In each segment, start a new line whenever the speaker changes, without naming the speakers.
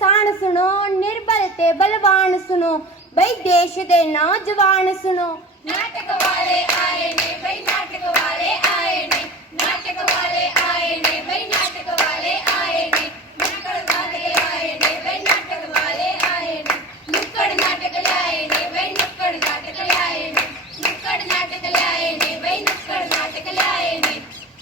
किसान सुनो, निर्बल ते बलवान सुनो, बई देश दे नौजवान सुनो।
नाटक वाले आए ने भाई, नाटक वाले आए ने, नाटक वाले आए ने भाई, नाटक वाले आए ने, नुक्कड़ नाटक आए ने भाई, नाटक वाले आए ने, नुक्कड़ नाटक लाए ने भाई, नुक्कड़ नाटक लाए ने, नुक्कड़ नाटक लाए ने भाई, नुक्कड़ नाटक लाए ने।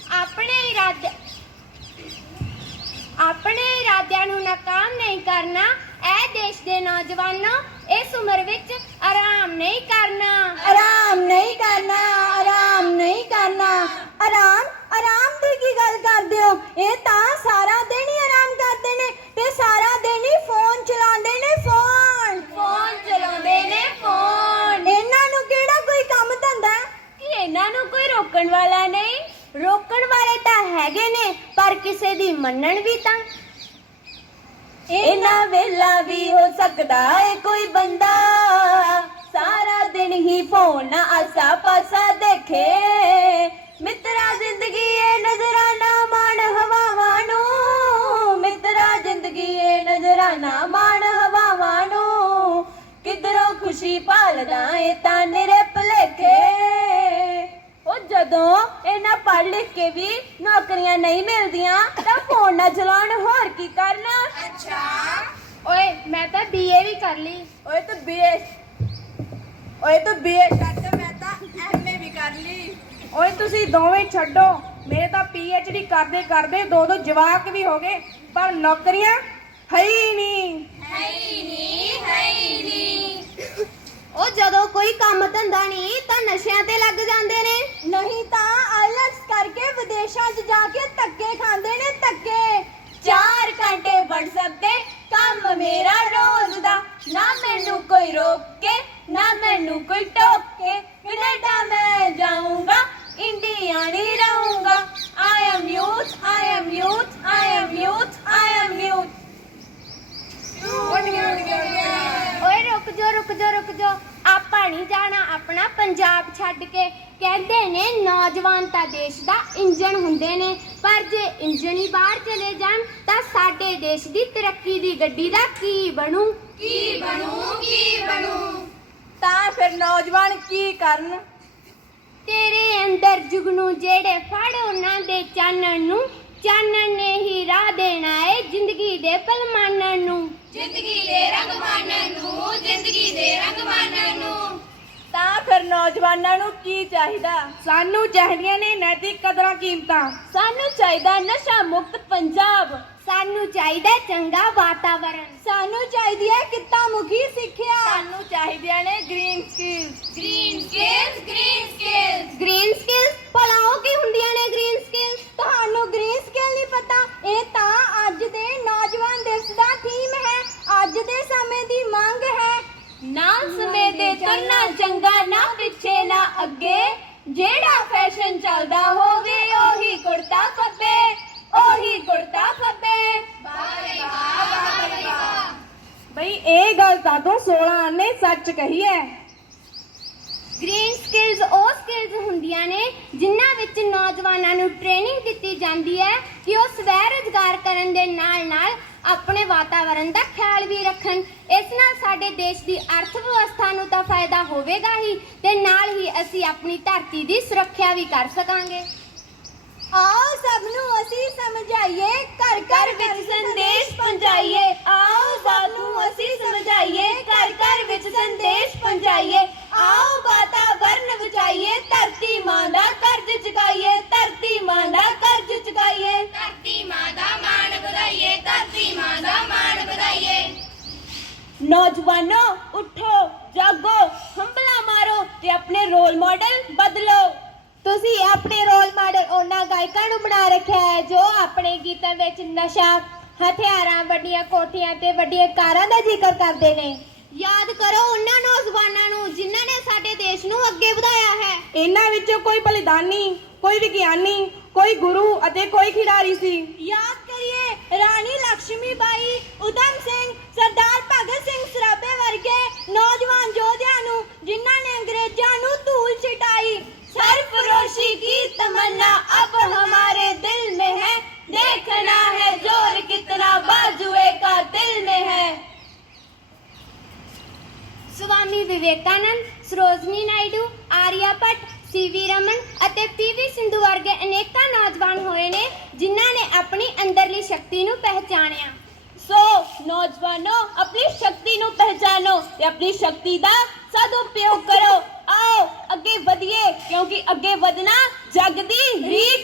ਆਪਣੇ ਇਰਾਦਿਆਂ ਨੂੰ ਨਾਕਾਮ ਨਹੀਂ ਕਰਨਾ। ਇਹ ਦੇਸ਼ ਦੇ ਨੌਜਵਾਨੋ, ਇਸ ਉਮਰ ਵਿੱਚ ਆਰਾਮ ਨਹੀਂ ਕਰਨਾ।
ਆਰਾਮ ਨਹੀਂ ਕਰਨਾ, ਆਰਾਮ ਨਹੀਂ ਕਰਨਾ। ਆਰਾਮ ਦੀ ਕੀ ਗੱਲ ਕਰਦੇ ਹੋ? ਇਹ ਤਾਂ ਸਾਰਾ ਦਿਨ ਹੀ ਆਰਾਮ ਕਰਦੇ ਨੇ ਤੇ ਸਾਰਾ ਦਿਨ ਹੀ ਫੋਨ ਚਲਾਉਂਦੇ ਨੇ। ਫੋਨ
ਚਲਾਉਂਦੇ ਨੇ ਫੋਨ।
ਇਹਨਾਂ ਨੂੰ ਕਿਹੜਾ ਕੋਈ ਕੰਮ ਧੰਦਾ
ਕਿ ਇਹਨਾਂ ਨੂੰ ਕੋਈ ਰੋਕਣ ਵਾਲਾ ਨਹੀਂ? ਰੋਕਣ ਵਾਲੇ ਤਾਂ ਹੈਗੇ ਨੇ, ਪਰ ਕਿਸੇ ਦੀ ਮੰਨਣ ਵੀ ਤਾਂ।
ਇਹਨਾਂ ਵੇਲਾ ਵੀ ਹੋ ਸਕਦਾ ਏ ਕੋਈ ਬੰਦਾ, ਸਾਰਾ ਦਿਨ ਹੀ ਫੋਨ ਆਸਾ ਪਾਸਾ ਦੇਖੇ। ਮਿੱਤਰਾ ਜ਼ਿੰਦਗੀ ਏ ਨਜ਼ਰਾਨਾ ਮਾਣ ਹਵਾਵਾਂ ਨੂੰ, ਮਿੱਤਰਾ ਜ਼ਿੰਦਗੀ ਏ ਨਜ਼ਰਾਨਾ ਮਾਣ ਹਵਾਵਾਂ ਨੂੰ। ਕਿਧਰੋਂ ਖੁਸ਼ੀ ਭਾਲਦਾ ਏ ਤਾਂ ਨਿਰੇ ਭੁਲੇਖੇ। ਉਹ ਜਦੋਂ ਇਹਨਾਂ ਪੜ੍ਹ ਲਿਖ ਕੇ ਵੀ ਨੌਕਰੀਆਂ ਨਹੀਂ ਮਿਲਦੀਆਂ ਤਾਂ ਫੋਨ ਨਾ ਚਲਾਉਣ, ਹੋਰ ਕੀ ਕਰਨਾ।
अच्छा
ਓਏ ਮੈਂ ਤਾਂ BA ਵੀ ਕਰ ਲਈ।
ਓਏ ਤੂੰ BA ਛੱਡ, ਮੈਂ ਤਾਂ MA ਵੀ ਕਰ ਲਈ।
ਓਏ ਤੁਸੀਂ ਦੋਵੇਂ ਛੱਡੋ, ਮੇਰੇ ਤਾਂ PhD ਕਰਦੇ ਕਰਦੇ ਦੋ ਜਵਾਕ ਵੀ ਹੋ ਗਏ, ਪਰ ਨੌਕਰੀਆਂ ਹੈ ਹੀ ਨਹੀਂ।
है ही नहीं, है ही नहीं।
ਉਹ ਜਦੋਂ ਕੋਈ ਕੰਮ ਧੰਦਾ ਨਹੀਂ ਤਾਂ ਨਸ਼ਿਆਂ ਤੇ ਲੱਗ ਜਾਂਦੇ ਨੇ।
ਨਹੀਂ ਤਾਂ ਆਈਲੈਟਸ ਕਰਕੇ ਵਿਦੇਸ਼ਾਂ 'ਚ ਜਾ ਕੇ ਧੱਕੇ ਖਾਂਦੇ ਨੇ, ਧੱਕੇ। 4 ਘੰਟੇ WhatsApp ਤੇ ਕੰਮ ਮੇਰਾ ਰੋਜ਼ ਦਾ, ਨਾ ਮੈਨੂੰ ਕੋਈ ਰੋਕ ਕੇ ਨਾ ਮੈਨੂੰ ਕੋਈ ਟੋਕ ਕੇ। ਕੈਨੇਡਾ ਮੈਂ ਜਾਊਂਗਾ, ਇੰਡੀਆ ਨਹੀਂ ਰਹੂੰਗਾ। I am youth, I am youth, I am youth, I am youth।
ਓਏ ਰੁਕ ਜਾ, ਆਪਾਂ ਨਹੀਂ ਜਾਣਾ ਆਪਣਾ ਪੰਜਾਬ ਛੱਡ ਕੇ। ਕਹਿੰਦੇ ਨੇ ਨੌਜਵਾਨ ਤਾਂ ਦੇਸ਼ ਦਾ ਇੰਜਣ ਹੁੰਦੇ ਨੇ, ਪਰ ਜੇ ਇੰਜਣ ਹੀ ਬਾਹਰ ਚਲੇ ਜਾਣ ਤਾਂ ਸਾਡੇ ਦੇਸ਼ ਦੀ ਤਰੱਕੀ ਦੀ ਗੱਡੀ ਦਾ ਕੀ ਬਣੂ?
की बनू
ਤਾਂ ਫਿਰ ਨੌਜਵਾਨ ਕੀ ਕਰਨ?
ਤੇਰੇ ਅੰਦਰ ਜੁਗਨੂ ਜਿਹੜੇ ਫੜ ਉਹਨਾਂ ਦੇ ਚਾਨਣ ਨੂੰ, ਚਾਨਣ ਨੇ ਹੀ ਰਾਹ ਦੇਣਾ ਏ ਜ਼ਿੰਦਗੀ ਦੇ ਪਲਮਾਨਣ ਨੂੰ।
जिंदगी दे रंग मानन नू, जिंदगी दे रंग मानन नू।
ਤਾਂ ਫਿਰ ਨੌਜਵਾਨਾਂ ਨੂੰ ਕੀ ਚਾਹੀਦਾ?
ਸਾਨੂੰ ਚਾਹੀਦੀਆਂ ਨੇ ਨੈਤਿਕ ਕਦਰਾਂ ਕੀਮਤਾਂ।
ਸਾਨੂੰ ਚਾਹੀਦਾ ਨਸ਼ਾ ਮੁਕਤ ਪੰਜਾਬ।
ਸਾਨੂੰ ਚਾਹੀਦਾ ਚੰਗਾ ਵਾਤਾਵਰਣ।
ਸਾਨੂੰ ਚਾਹੀਦੀ ਹੈ ਕਿੱਤਾ ਮੁਖੀ ਸਿੱਖਿਆ। ਸਾਨੂੰ ਚਾਹੀਦੀਆਂ ਨੇ green skills.
Green skills, green skills.
Green skills? ਭਲਾ ਉਹ ਕੀ ਹੁੰਦੀਆਂ ਨੇ ਗ੍ਰੀਨ ਸਕਿੱਲਸ?
ਤੁਹਾਨੂੰ ਗ੍ਰੀਨ ਸਕਿੱਲ ਨਹੀਂ ਪਤਾ? ਇਹ ਤਾਂ ਅੱਜ ਦੇ ਨੌਜਵਾਨ ਦਿਵਸ ਦਾ ਥੀਮ ਹੈ, ਅੱਜ ਦੇ ਸਮੇਂ ਦੀ ਮੰਗ ਹੈ। ਨਾਲ ਸਮੇਂ ਦੇ ਤੁਰਨਾ ਚੰਗਾ, ਨਾ ਪਿੱਛੇ ਨਾ ਅੱਗੇ। ਜਿਹੜਾ ਫੈਸ਼ਨ ਚੱਲਦਾ ਹੋਵੇ ਉਹੀ ਕੁੜਤਾ ਖੱਬੇ, ਉਹੀ ਕੁੜਤਾ ਖੱਬੇ।
ਬਈ ਇਹ ਗੱਲ ਤਾਂ ਤੂੰ 16 ਨੇ ਸੱਚ ਕਹੀ ਹੈ।
ਗ੍ਰੀਨ ਸਕਿੱਲਸ ਉਹ ਸਕਿੱਲਸ ਹੁੰਦੀਆਂ ਨੇ ਜਿਨ੍ਹਾਂ ਵਿੱਚ ਨੌਜਵਾਨਾਂ ਨੂੰ ਟ੍ਰੇਨਿੰਗ ਦਿੱਤੀ ਜਾਂਦੀ ਹੈ ਕਿ ਉਹ ਸਵੈ ਰੁਜ਼ਗਾਰ ਕਰਨ ਦੇ ਨਾਲ ਆਪਣੇ ਵਾਤਾਵਰਣ ਦਾ ਖਿਆਲ ਵੀ ਰੱਖਣ। ਇਸ ਨਾਲ ਸਾਡੇ ਦੇਸ਼ ਦੀ ਅਰਥ ਵਿਵਸਥਾ ਨੂੰ ਤਾਂ ਫਾਇਦਾ ਹੋਵੇਗਾ ਹੀ ਤੇ ਨਾਲ ਹੀ ਅਸੀਂ ਆਪਣੀ ਧਰਤੀ ਦੀ ਸੁਰੱਖਿਆ ਵੀ ਕਰ ਸਕਾਂਗੇ। ਆਓ ਸਭ ਨੂੰ ਅਸੀਂ ਸਮਝਾਈਏ, ਘਰ ਘਰ ਵਿੱਚ ਸੰਦੇਸ਼ ਪਹੁੰਚਾਈਏ। ਆਓ ਸਭ ਨੂੰ ਅਸੀਂ ਸਮਝਾਈਏ, ਘਰ ਘਰ ਵਿੱਚ ਸੰਦੇਸ਼ ਪਹੁੰਚਾਈਏ। ਆਓ ਵਾਤਾਵਰਨ ਬਚਾਈਏ, ਧਰਤੀ ਮਾਂ ਦਾ ਕਰਜ਼ ਚੁਕਾਈਏ, ਧਰਤੀ ਮਾਂ ਦਾ ਕਰਜ਼ ਚੁਕਾਈਏ।
धरती माँ दा मान बधाइए, धरती माँ दा मान बधाइए।
ਨੌਜਵਾਨੋ ਉਠੋ, ਜਾਗੋ, ਹੰਬਲਾ ਮਾਰੋ ਤੇ ਆਪਣੇ ਰੋਲ ਮਾਡਲ ਬਦਲੋ। ਤੁਸੀਂ ਆਪਣੇ ਰੋਲ ਮਾਡਲ ਉਹਨਾਂ ਗਾਇਕਾਂ ਨੂੰ ਬਣਾ ਰੱਖਿਆ ਹੈ ਜੋ ਆਪਣੇ ਗੀਤਾਂ ਵਿੱਚ ਨਸ਼ਾ, ਹਥਿਆਰਾਂ, ਵੱਡੀਆਂ ਕੋਠੀਆਂ ਤੇ ਵੱਡੀਆਂ ਕਾਰਾਂ ਦਾ ਜ਼ਿਕਰ ਕਰਦੇ ਨੇ।
ਯਾਦ ਕਰੋ ਉਹਨਾਂ ਨੌਜਵਾਨਾਂ ਨੂੰ ਜਿਨ੍ਹਾਂ ਨੇ ਸਾਡੇ ਦੇਸ਼ ਨੂੰ ਅੱਗੇ ਵਧਾਇਆ ਹੈ।
ਇਹਨਾਂ ਵਿੱਚੋਂ ਕੋਈ ਬਲੀਦਾਨੀ, ਕੋਈ ਵਿਗਿਆਨੀ, ਕੋਈ ਗੁਰੂ ਅਤੇ ਕੋਈ ਖਿਡਾਰੀ ਸੀ।
ਯਾਦ ਕਰੀਏ ਰਾਣੀ ਲక్ష్ਮੀ ਬਾਈ, ਉਦਮ ਸਿੰਘ, ਸਰਦਾਰ ਭਗਤ ਸਿੰਘ ਸਰਾਭੇ ਵਰਗੇ ਨੌਜਵਾਨ ਯੋਧਿਆਂ ਨੂੰ ਜਿਨ੍ਹਾਂ ਨੇ ਅੰਗਰੇਜ਼ਾਂ ਨੂੰ ਧੂਲ ਛਿਟਾਈ। सरफरोशी की तमन्ना अब हमारे दिल में है, देखना है जोर कितना बाजुए का दिल में है।
ਸਰੋਜਨੀ ਨਾਇਡੂ, ਆਰੀਆ ਭੱਟ, ਸੀਵੀ ਰਮਨ ਅਤੇ ਪੀਵੀ ਸਿੰਧੂ ਵਰਗੇ ਅਨੇਕਾਂ ਨੌਜਵਾਨ ਹੋਏ ਨੇ ਜਿਨ੍ਹਾਂ ਨੇ ਆਪਣੀ ਅੰਦਰਲੀ ਸ਼ਕਤੀ ਨੂੰ ਪਹਿਚਾਣਿਆ।
ਸੋ ਨੌਜਵਾਨੋ, ਆਪਣੀ ਸ਼ਕਤੀ ਨੂੰ ਪਹਿਚਾਨੋ ਤੇ ਆਪਣੀ ਸ਼ਕਤੀ ਦਾ ਸਦਉਪਯੋਗ ਕਰੋ। ਆਓ ਅੱਗੇ ਵਧੀਏ, ਕਿਉਂਕਿ ਅੱਗੇ ਵਧਣਾ ਜਗ ਦੀ ਰੀਤ